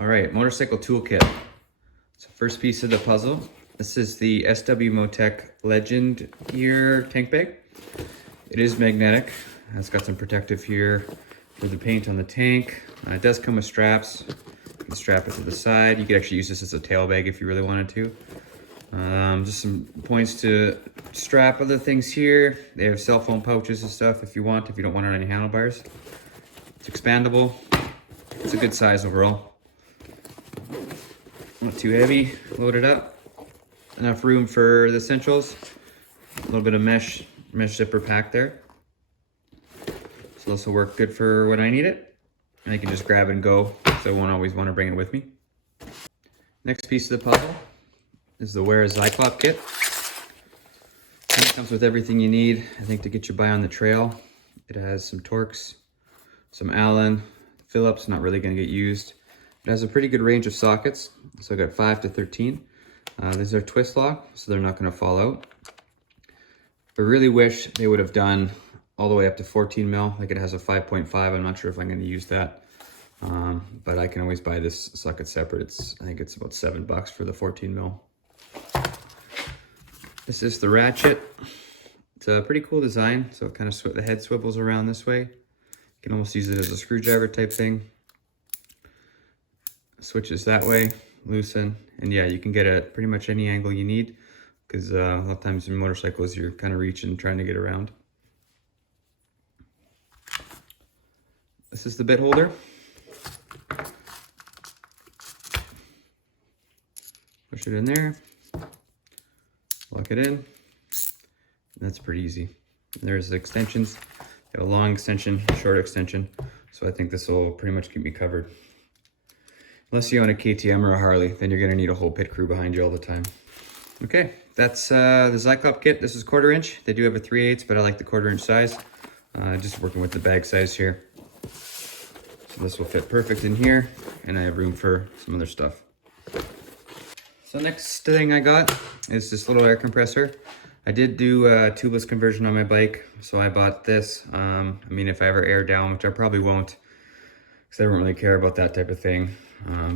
All right, motorcycle toolkit. So first piece of the puzzle. This is the Sw-motech Legend Gear tank bag. It is magnetic. It's got some protective here for the paint on the tank. It does come with straps. You can strap it to the side. You could actually use this as a tail bag if you really wanted to. Just some points to strap other things here. They have cell phone pouches and stuff if you want, if you don't want it on any handlebars. It's expandable. It's a good size overall. Not too heavy, loaded up. Enough room for the essentials. A little bit of mesh zipper pack there. So this will work good for when I need it. And I can just grab and go, so I won't always want to bring it with me. Next piece of the puzzle is the Wera Zyklop kit. It comes with everything you need, I think, to get you by on the trail. It has some Torx, some Allen, Phillips, not really going to get used. It has a pretty good range of sockets, so I got 5 to 13. These are twist lock, so they're not going to fall out. I really wish they would have done all the way up to 14 mil. Like it has a 5.5. I'm not sure if I'm going to use that, but I can always buy this socket separate. I think it's about $7 for the 14 mil. This is the ratchet. It's a pretty cool design. So it kind of the head swivels around this way. You can almost use it as a screwdriver type thing. Switches that way, loosen, and yeah, you can get it at pretty much any angle you need, because a lot of times in motorcycles you're kind of reaching, trying to get around. This is the bit holder. Push it in there, lock it in, and that's pretty easy. And there's the extensions. Got a long extension, short extension, so I think this will pretty much keep me covered. Unless you own a KTM or a Harley, then you're gonna need a whole pit crew behind you all the time. Okay, that's the Zyklop kit. This is 1/4 inch. They do have a 3/8, but I like the 1/4 inch size. Just working with the bag size here. So this will fit perfect in here, and I have room for some other stuff. So next thing I got is this little air compressor. I did do a tubeless conversion on my bike, so I bought this. I mean, if I ever air down, which I probably won't, because I don't really care about that type of thing.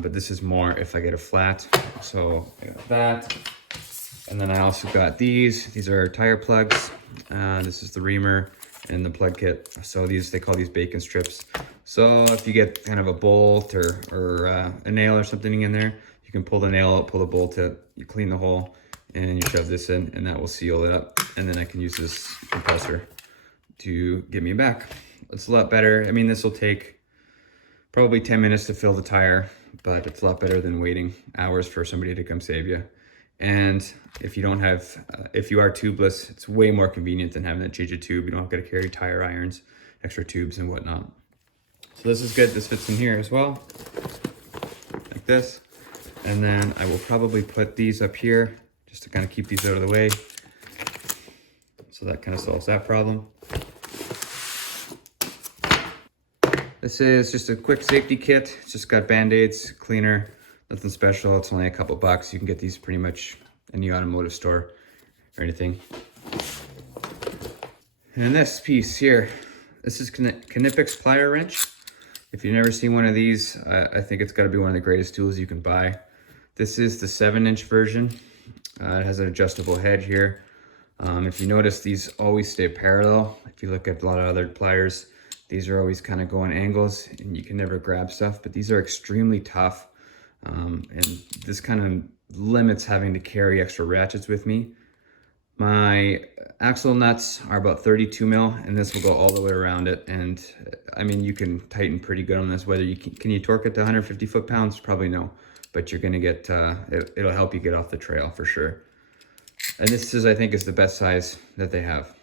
But this is more if I get a flat. So I got that. And then I also got these. These are tire plugs. This is the reamer and the plug kit. So they call these bacon strips. So if you get kind of a bolt or a nail or something in there, you can pull the nail out, pull the bolt out, you clean the hole, and you shove this in, and that will seal it up. And then I can use this compressor to get me back. It's a lot better. I mean, this will take probably 10 minutes to fill the tire, but it's a lot better than waiting hours for somebody to come save you. And if you don't have, if you are tubeless, it's way more convenient than having to change a tube. You don't have to carry tire irons, extra tubes and whatnot. So this is good. This fits in here as well, like this. And then I will probably put these up here just to kind of keep these out of the way. So that kind of solves that problem. This is just a quick safety kit. It's just got Band-Aids, cleaner, nothing special. It's only a couple bucks. You can get these pretty much in the automotive store or anything. And this piece here, this is Knippex plier wrench. If you've never seen one of these, I think it's gotta be one of the greatest tools you can buy. This is the 7-inch version. It has an adjustable head here. If you notice, these always stay parallel. If you look at a lot of other pliers, these are always kind of going angles and you can never grab stuff, but these are extremely tough. And this kind of limits having to carry extra ratchets with me. My axle nuts are about 32 mil, and this will go all the way around it. And I mean, you can tighten pretty good on this. Whether you can you torque it to 150 foot-pounds? Probably no, but you're gonna get, it'll help you get off the trail for sure. And this is, I think, is the best size that they have.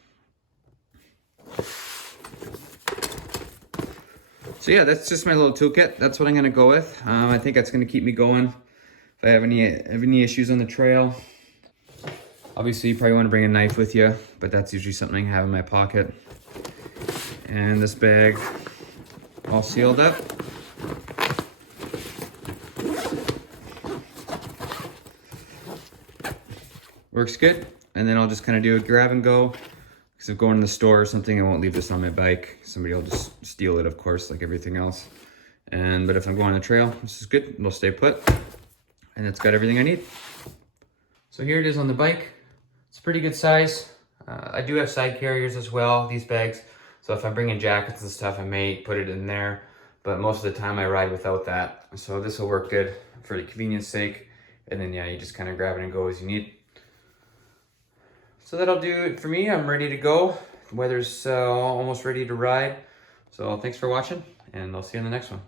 So yeah, that's just my little toolkit. That's what I'm gonna go with. I think that's gonna keep me going. If I have any issues on the trail. Obviously, you probably wanna bring a knife with you, but that's usually something I have in my pocket. And this bag all sealed up. Works good. And then I'll just kind of do a grab and go. Because if going to the store or something, I won't leave this on my bike. Somebody will just steal it, of course, like everything else. But if I'm going on the trail, this is good. It'll stay put, and it's got everything I need. So here it is on the bike. It's a pretty good size. I do have side carriers as well, these bags. So if I'm bringing jackets and stuff, I may put it in there. But most of the time I ride without that. So this will work good for the convenience sake. And then yeah, you just kind of grab it and go as you need. So that'll do it for me. I'm ready to go. The weather's almost ready to ride. So thanks for watching, and I'll see you in the next one.